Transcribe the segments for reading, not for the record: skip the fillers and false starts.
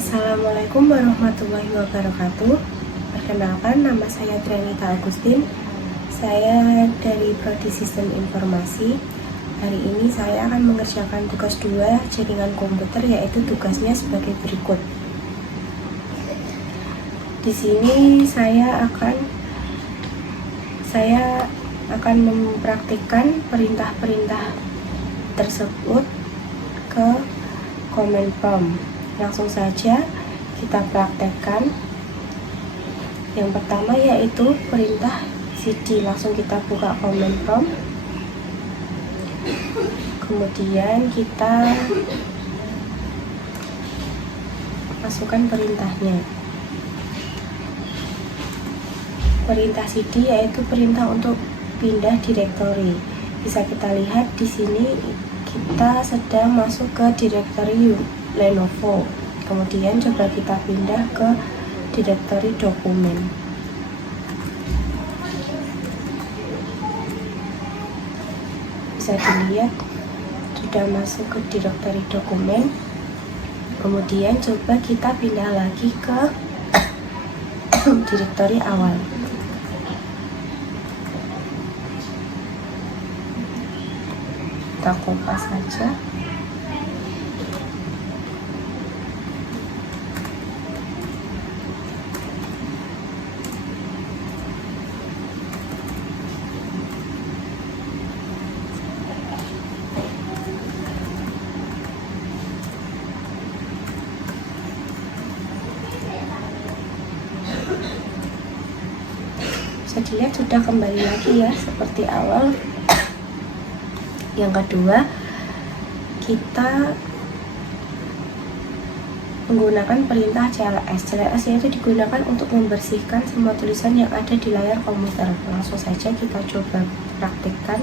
Assalamualaikum warahmatullahi wabarakatuh. Perkenalkan, nama saya Trianita Agustin. Saya dari Prodi Sistem Informasi. Hari ini saya akan mengerjakan tugas 2 jaringan komputer, yaitu tugasnya sebagai berikut. Di sini saya akan mempraktikkan perintah-perintah tersebut ke command prompt. Langsung saja kita praktekkan. Yang pertama yaitu perintah cd. Langsung kita buka command prompt, kemudian kita masukkan perintahnya. Perintah cd yaitu perintah untuk pindah direktori. Bisa kita lihat di sini kita sedang masuk ke direktori Lenovo. Kemudian coba kita pindah ke direktori dokumen. Bisa dilihat sudah masuk ke direktori dokumen. Kemudian coba kita pindah lagi ke direktori awal. Kita kopas saja. Bisa dilihat sudah kembali lagi ya seperti awal. Yang kedua, kita menggunakan perintah cls. Cls itu digunakan untuk membersihkan semua tulisan yang ada di layar komputer. Langsung saja kita coba praktikkan.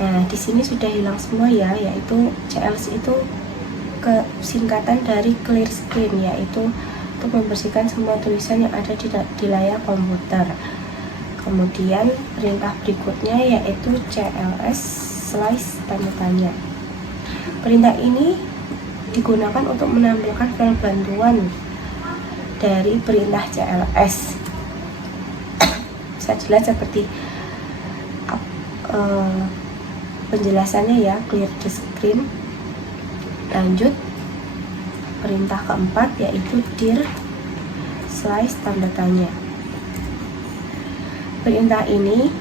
Nah, di sini sudah hilang semua ya, yaitu cls itu singkatan dari clear screen, yaitu untuk membersihkan semua tulisan yang ada di layar komputer. Kemudian perintah berikutnya yaitu cls slice tanda tanya. Perintah ini digunakan untuk menampilkan file bantuan dari perintah cls. Bisa dilihat seperti penjelasannya ya, clear the screen. Lanjut, perintah keempat yaitu dir slice tanda tanya. Perintah ini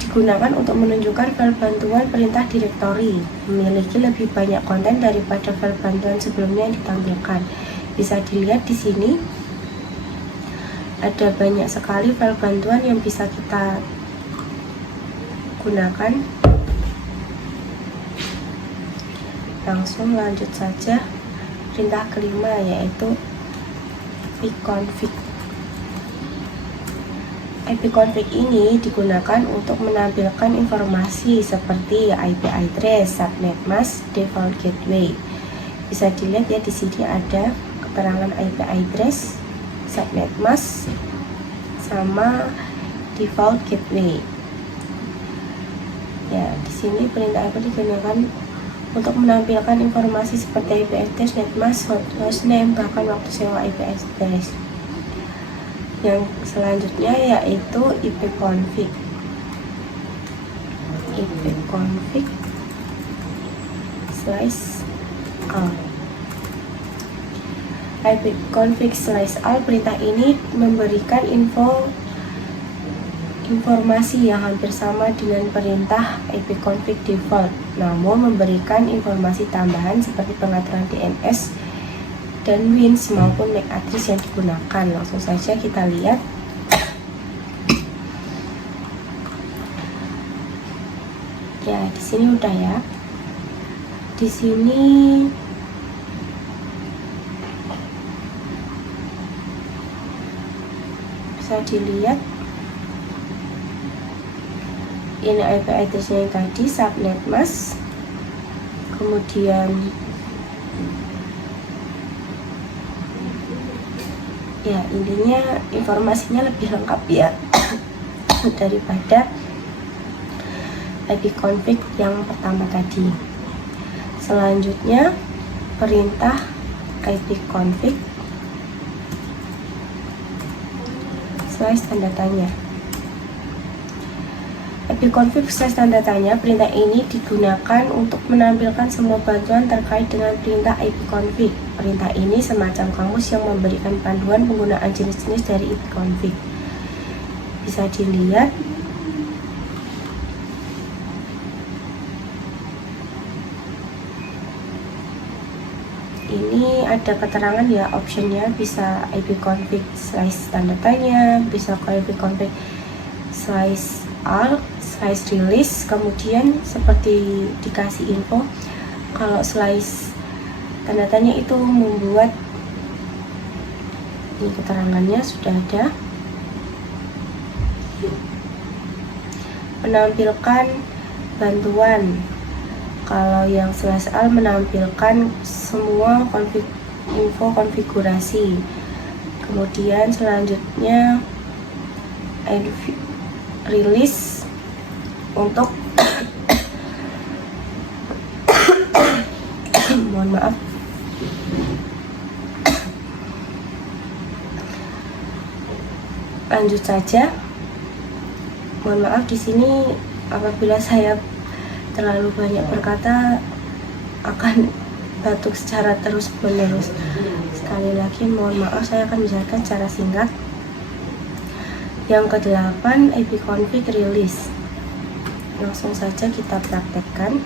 digunakan untuk menunjukkan file bantuan perintah direktori memiliki lebih banyak konten daripada file bantuan sebelumnya yang ditampilkan. Bisa dilihat di sini ada banyak sekali file bantuan yang bisa kita gunakan. Langsung lanjut saja. Perintah kelima yaitu ipconfig. Ipconfig ini digunakan untuk menampilkan informasi seperti IP address, subnet mask, default gateway. Bisa dilihat ya, di sini ada keterangan IP address, subnet mask, sama default gateway. Ya, di sini perintah itu digunakan untuk menampilkan informasi seperti IP address, net mask, hostname, bahkan waktu sewa IP address. Yang selanjutnya yaitu ipconfig. Ipconfig slice all. Ipconfig slice all, perintah ini memberikan informasi yang hampir sama dengan perintah ipconfig default, namun memberikan informasi tambahan seperti pengaturan DNS dan WINS maupun MAC address yang digunakan. Langsung saja kita lihat. Ya, di sini udah ya. Di sini bisa dilihat ini IP address-nya yang tadi, subnet mask. Kemudian ya, intinya informasinya lebih lengkap ya daripada ipconfig yang pertama tadi. Selanjutnya perintah ipconfig / tanda tanya. ipconfig / tanda tanya, perintah ini digunakan untuk menampilkan semua bantuan terkait dengan perintah ipconfig. Perintah ini semacam kamus yang memberikan panduan penggunaan jenis-jenis dari ipconfig. Bisa dilihat ini ada keterangan ya, optionnya bisa ipconfig / tanda tanya, bisa ipconfig /all /release. Kemudian seperti dikasih info kalau / tanda tanya itu membuat, ini keterangannya sudah ada, menampilkan bantuan. Kalau yang /all menampilkan semua info konfigurasi. Kemudian selanjutnya release untuk mohon maaf, lanjut saja. Mohon maaf di sini apabila saya terlalu banyak berkata akan batuk secara terus menerus. Sekali lagi mohon maaf, saya akan menjelaskan secara singkat. Yang ke-8 ipconfig release. Langsung saja kita praktekkan.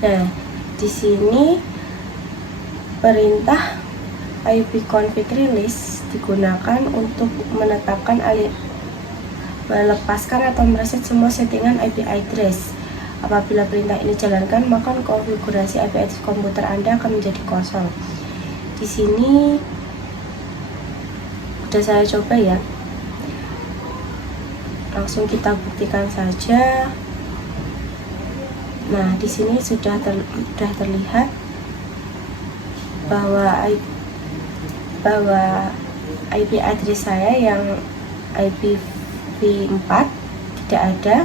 Nah, di sini perintah ipconfig release digunakan untuk menetapkan melepaskan atau mereset semua settingan IP address. Apabila perintah ini dijalankan, maka konfigurasi IP address komputer Anda akan menjadi kosong. Di sini sudah saya coba ya. Langsung kita buktikan saja. Nah, di sini sudah terlihat bahwa IP address saya yang IPv4 tidak ada,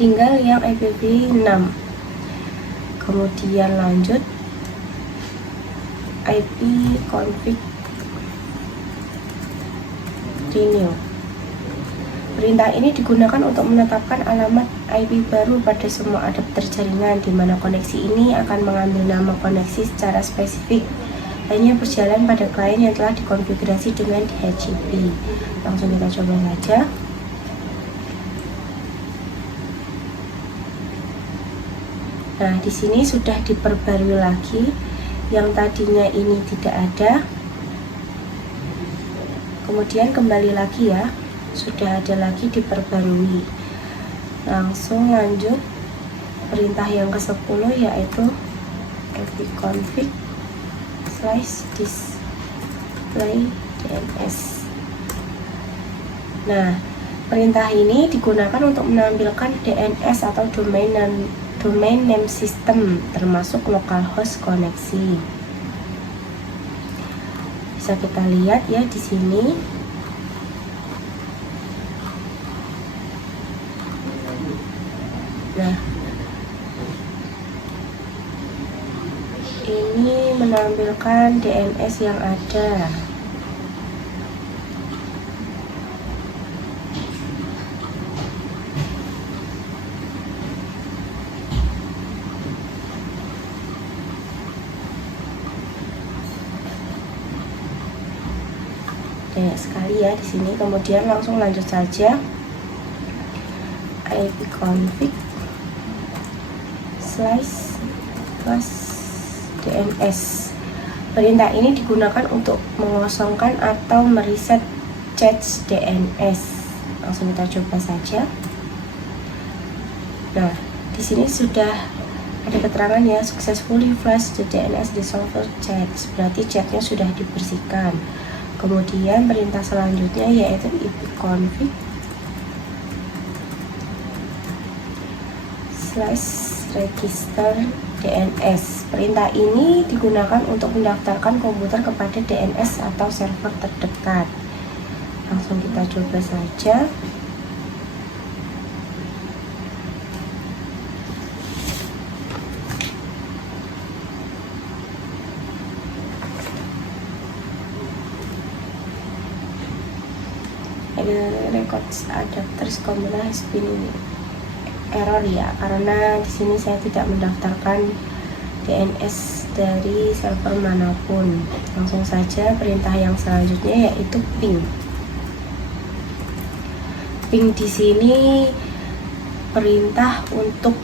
tinggal yang IPv6. Kemudian lanjut ipconfig renew. Perintah ini digunakan untuk menetapkan alamat IP baru pada semua adapter jaringan, di mana koneksi ini akan mengambil nama koneksi secara spesifik, hanya berjalan pada klien yang telah dikonfigurasi dengan DHCP. Langsung kita coba saja. Nah, di sini sudah diperbarui lagi, yang tadinya ini tidak ada. Kemudian kembali lagi ya, sudah ada lagi diperbarui. Langsung lanjut perintah yang ke-10 yaitu ipconfig /display DNS. Nah, perintah ini digunakan untuk menampilkan DNS atau domain name system, termasuk localhost koneksi. Bisa kita lihat ya di sini. Nah, ini menampilkan DNS yang ada. Banyak sekali ya di sini. Kemudian langsung lanjut saja ipconfig /DNS. Perintah ini digunakan untuk mengosongkan atau mereset cache DNS. Langsung kita coba saja. Nah, di sini sudah ada keterangan ya, successfully flush the DNS dissolver cache, berarti cache-nya sudah dibersihkan. Kemudian perintah selanjutnya yaitu ipconfig /register DNS. Perintah ini digunakan untuk mendaftarkan komputer kepada DNS atau server terdekat. Langsung kita coba saja. Records adapters komputer has been error ya, karena di sini saya tidak mendaftarkan DNS dari server manapun. Langsung saja perintah yang selanjutnya yaitu ping. Ping di sini perintah untuk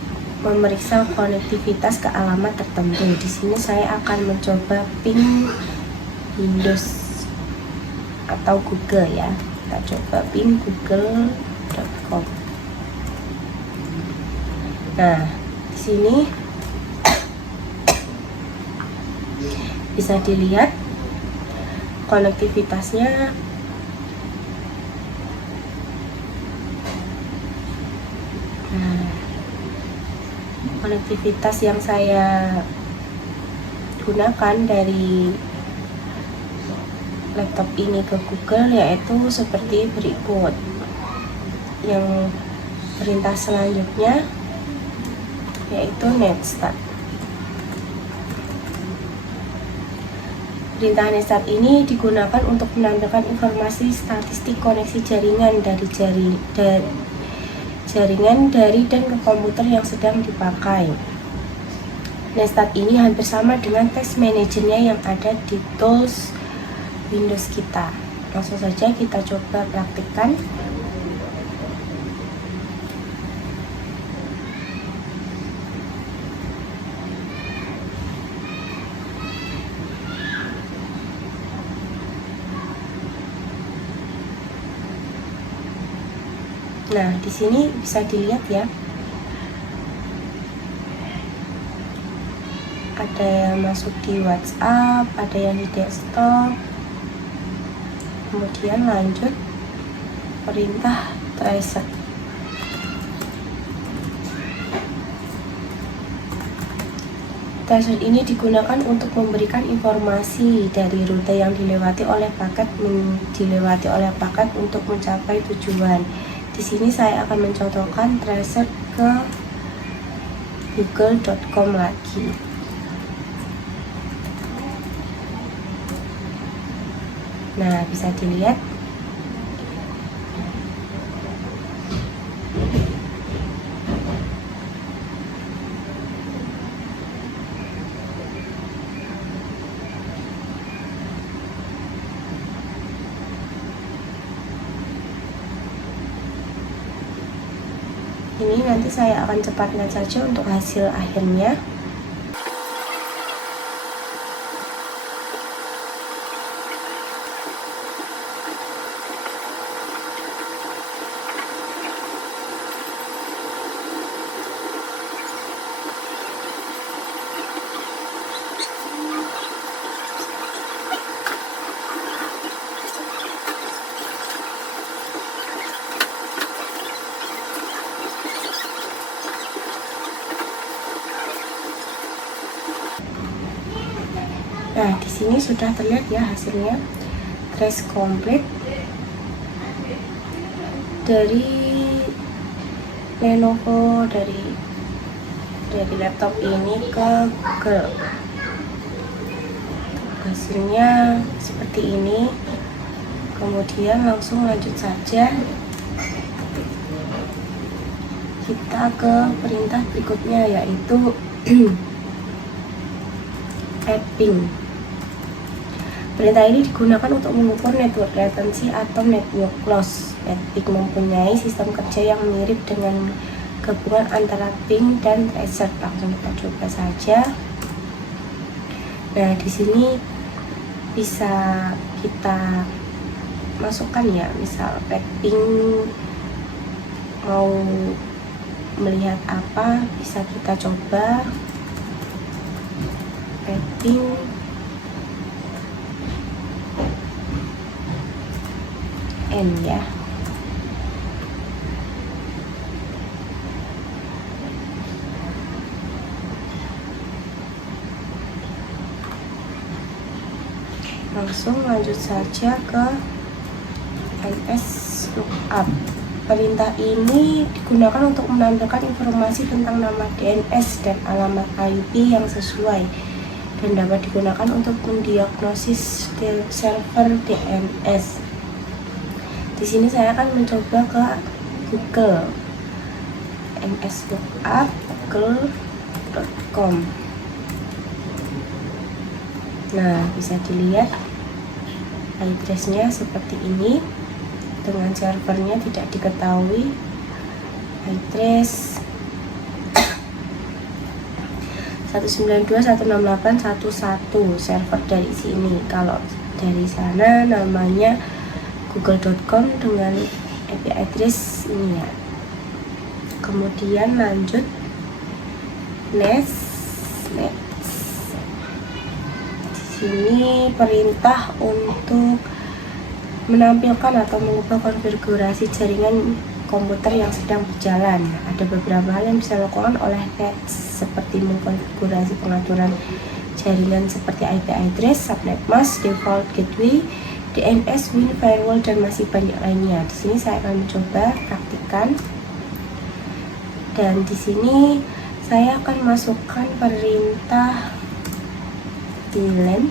memeriksa konektivitas ke alamat tertentu. Di sini saya akan mencoba ping Windows atau Google ya. Kita coba ping google.com. Nah, di sini bisa dilihat konektivitasnya. Nah, konektivitas yang saya gunakan dari laptop ini ke Google yaitu seperti berikut. Yang perintah selanjutnya yaitu netstart. Perintah netstart ini digunakan untuk menampilkan informasi statistik koneksi jaringan dari jaringan dari dan ke komputer yang sedang dipakai. Netstart ini hampir sama dengan task manajernya yang ada di tools Windows kita. Langsung saja kita coba praktikkan. Nah, di sini bisa dilihat ya. Ada yang masuk di WhatsApp, ada yang di desktop. Kemudian lanjut perintah tracer. Tracer ini digunakan untuk memberikan informasi dari rute yang dilewati oleh paket untuk mencapai tujuan. Di sini saya akan mencontohkan tracer ke google.com lagi. Nah, bisa dilihat ini. Nanti saya akan cepatkan saja untuk hasil akhirnya. Nah, di sini sudah terlihat ya hasilnya. Trace complete dari Lenovo, dari laptop ini ke Google. Hasilnya seperti ini. Kemudian langsung lanjut saja kita ke perintah berikutnya yaitu add ping. Perintah ini digunakan untuk mengukur network latency atau network loss. Ping mempunyai sistem kerja yang mirip dengan gabungan antara ping dan tracer. Langsung kita coba saja. Nah, di sini bisa kita masukkan ya, misal ping mau melihat apa, bisa kita coba ping N ya. langsung lanjut saja ke ns lookup. Perintah ini digunakan untuk menampilkan informasi tentang nama DNS dan alamat IP yang sesuai, dan dapat digunakan untuk mendiagnosis server DNS. Di sini saya akan mencoba ke Google, nslookup google.com. Nah, bisa dilihat address-nya seperti ini, dengan servernya tidak diketahui. Address 192.168.1.1 server dari sini. Kalau dari sana namanya google.com dengan IP address ini ya. Kemudian lanjut next. Di sini perintah untuk menampilkan atau mengubah konfigurasi jaringan komputer yang sedang berjalan. Ada beberapa hal yang bisa dilakukan oleh net, seperti mengkonfigurasi pengaturan jaringan seperti IP address, subnet mask, default gateway, DNS, WIN, firewall, dan masih banyak lainnya. Di sini saya akan mencoba praktikan, dan di sini saya akan masukkan perintah delete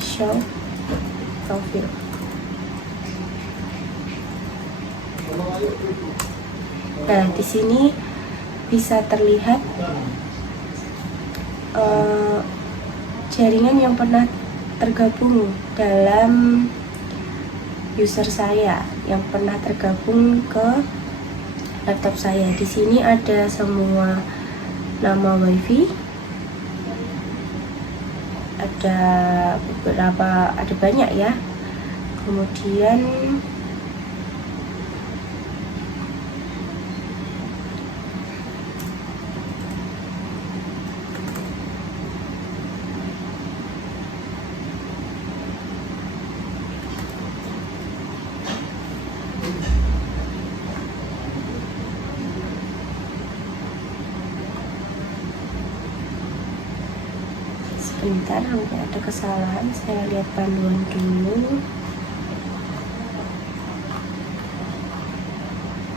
show profile. Nah, di sini bisa terlihat jaringan yang pernah tergabung dalam user saya, yang pernah tergabung ke laptop saya. Di sini ada semua nama WiFi, ada banyak ya. Kemudian sebentar, mungkin ada kesalahan, saya lihat panduan dulu.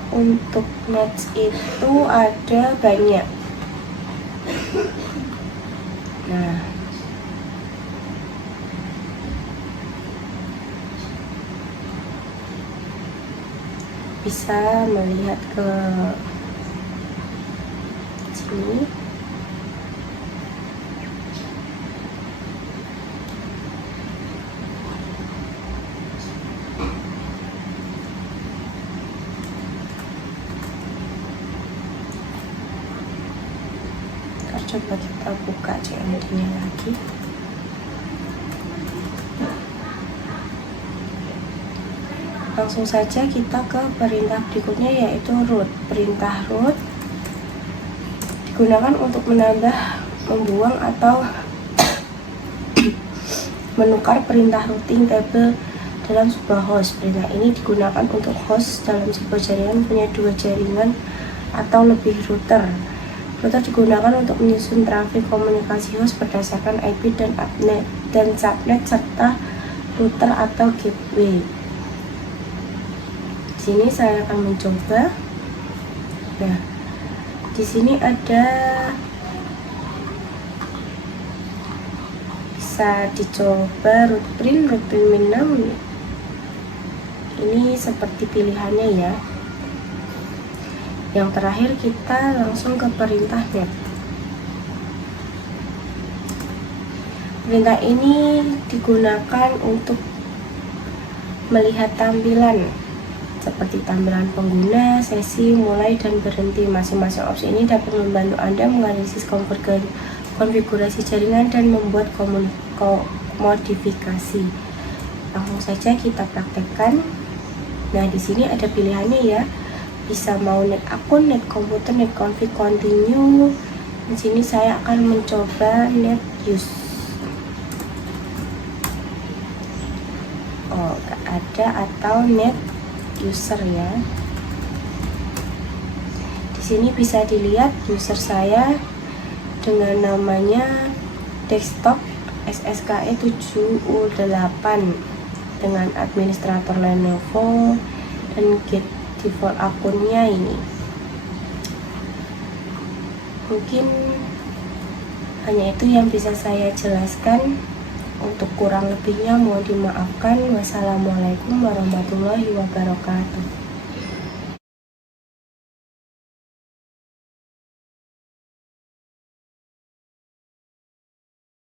Untuk notes itu ada banyak. Nah, bisa melihat ke sini. Coba kita buka CMD-nya lagi. Langsung saja kita ke perintah berikutnya, yaitu root. Perintah root digunakan untuk menambah, membuang, atau menukar perintah routing table dalam sebuah host. Perintah ini digunakan untuk host dalam sebuah jaringan punya 2 jaringan atau lebih router. Router digunakan untuk menyusun trafik komunikasi host berdasarkan IP dan subnet serta router atau gateway. Di sini saya akan mencoba. Nah, di sini ada, bisa dicoba root print min6. Ini seperti pilihannya ya. Yang terakhir kita langsung ke perintah net. Perintah ini digunakan untuk melihat tampilan seperti tampilan pengguna, sesi, mulai, dan berhenti. Masing-masing opsi ini dapat membantu Anda menganalisis konfigurasi jaringan dan membuat modifikasi. Langsung saja kita praktekkan. Nah, di sini ada pilihannya ya. Bisa mau net akun, net komputer, net config, continue. Di sini saya akan mencoba net use. Oh, gak ada, atau net user ya. Di sini bisa dilihat user saya dengan namanya desktop SSKE 7U8 dengan administrator Lenovo dan Get default akunnya ini. Mungkin hanya itu yang bisa saya jelaskan. Untuk kurang lebihnya mohon dimaafkan. Wassalamualaikum warahmatullahi wabarakatuh.